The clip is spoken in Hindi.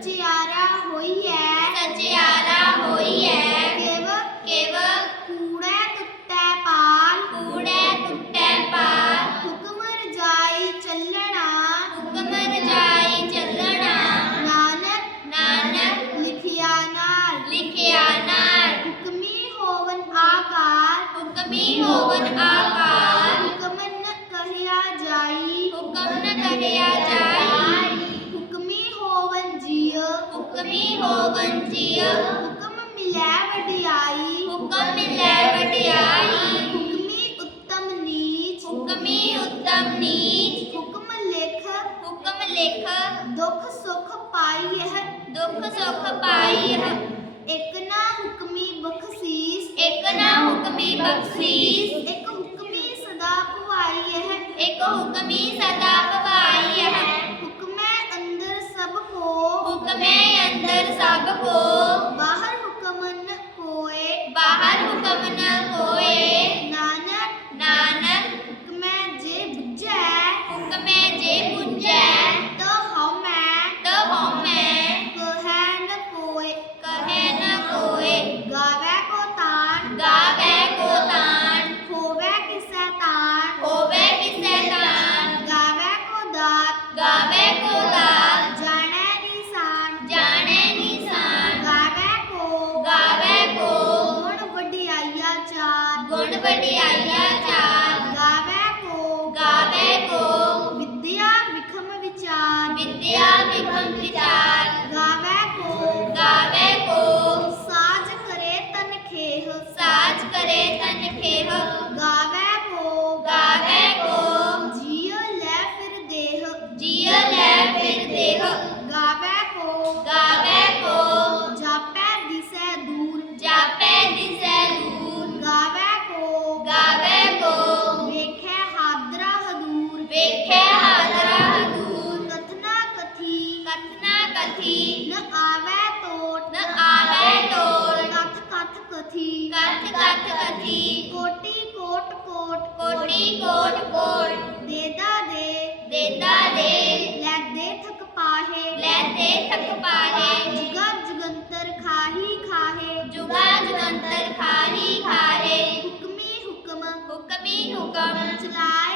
सचियारा होई है। सचियारा होई है। केव केव। कूड़े पाल। कूड़े पाल। चलना। चलना। नानक नानक। लिखिया नाल। लिखिया नाल। हुक्मी होवन आकार। हुक्मी होवन आकार। हुक्म कहिया जाई। हुक्म ਦੁਖ ਸੁਖ ਪਾਈਐ ਦੁਖ ਸੁਖ ਪਾਈਹ ਇਕ ਨਾ ਹੁਕਮੀ ਬਖਸ਼ੀਸ। ਇਕ ਨਾ ਹੁਕਮੀ ਬਖਸ਼ੀਸ। ਇਕ ਹੁਕਮੀ ਸਦਾ ਭਵਾਈਐ ਇਕ ਹੁਕਮੀ ਸਦਾ कथी कथ कथ कथी कोटि कोट कोट। कोटि कोट कोट। देदा दे देदा दे लैग दे। थक पाहे। लैग दे थक पाहे। जुगा जुगंतर खाही खाहे। जुगा जुगंतर खाही खाहे। हुक्मी हुक्म। हुक्मी हुक्म। चलाए